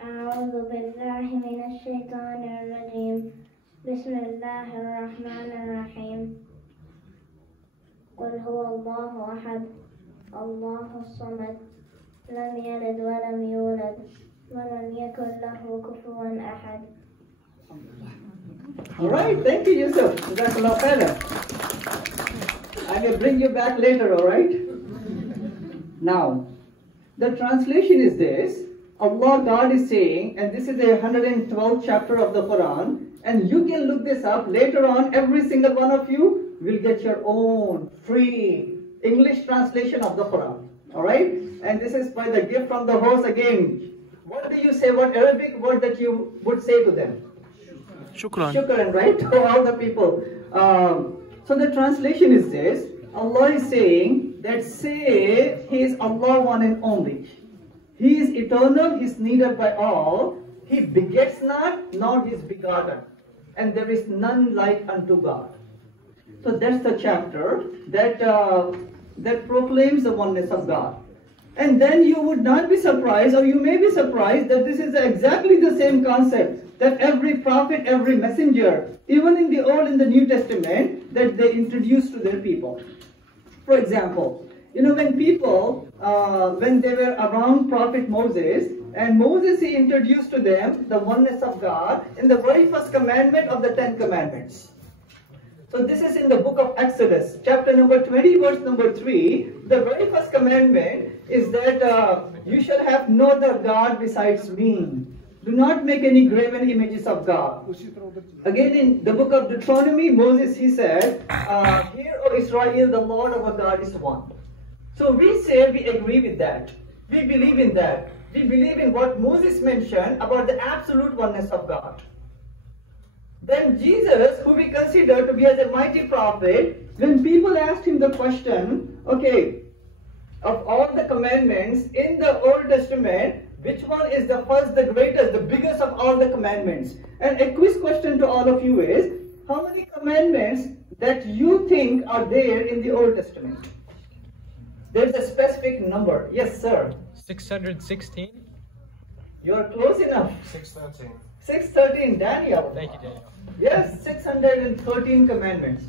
أعوذ بالله من الشيطان الرجيم بسم الله الرحمن الرحيم قل هو الله أحد الله الصمد لم يلد ولم يولد ولم يكن له كفوا أحد. All right, thank you, Yusuf. Jazakallah khairan. I will bring you back later, all right? Now, the translation is this. Allah, God is saying, and this is the 112th chapter of the Quran, and you can look this up later on. Every single one of you will get your own free English translation of the Quran, all right? And this is by the gift from the host again. What do you say? What Arabic word that you would say to them? Shukran. Shukran, right? To all the people. So the translation is this. Allah is saying that say He is Allah one and only. He is eternal, He is needed by all. He begets not, nor He is begotten. And there is none like unto God. So that's the chapter that proclaims the oneness of God. And then you would not be surprised, or you may be surprised, that this is exactly the same concept that every prophet, every messenger, even in the Old and the New Testament, that they introduced to their people. For example, when people, when they were around Prophet Moses, and Moses, he introduced to them the oneness of God in the very first commandment of the 10 Commandments. So this is in the book of Exodus, chapter number 20, verse number 3. The very first commandment is that you shall have no other God besides me. Do not make any graven images of God. Again, in the book of Deuteronomy, Moses, he said, Hear, O Israel, the Lord our God is one. So we say we agree with that. We believe in that. We believe in what Moses mentioned about the absolute oneness of God. Then Jesus, who we consider to be as a mighty prophet, when people asked him the question, okay, of all the commandments in the Old Testament, which one is the first, the greatest, the biggest of all the commandments? And a quiz question to all of you is, how many commandments that you think are there in the Old Testament? There's a specific number. Yes, sir. 616. You're close enough. 613. 613, Daniel. Thank you, Daniel. Yes, 613 commandments.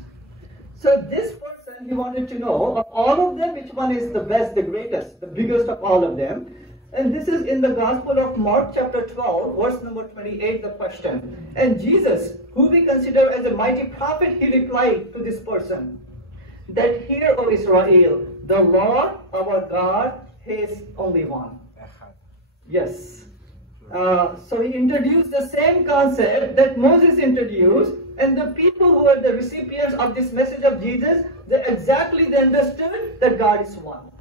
So this person, he wanted to know, of all of them, which one is the best, the greatest, the biggest of all of them? And this is in the Gospel of Mark chapter 12, verse number 28, the question. And Jesus, who we consider as a mighty prophet, he replied to this person, that hear, O Israel, the Lord our God is only one. Yes. So he introduced the same concept that Moses introduced, and the people who were the recipients of this message of Jesus, they understood that God is one.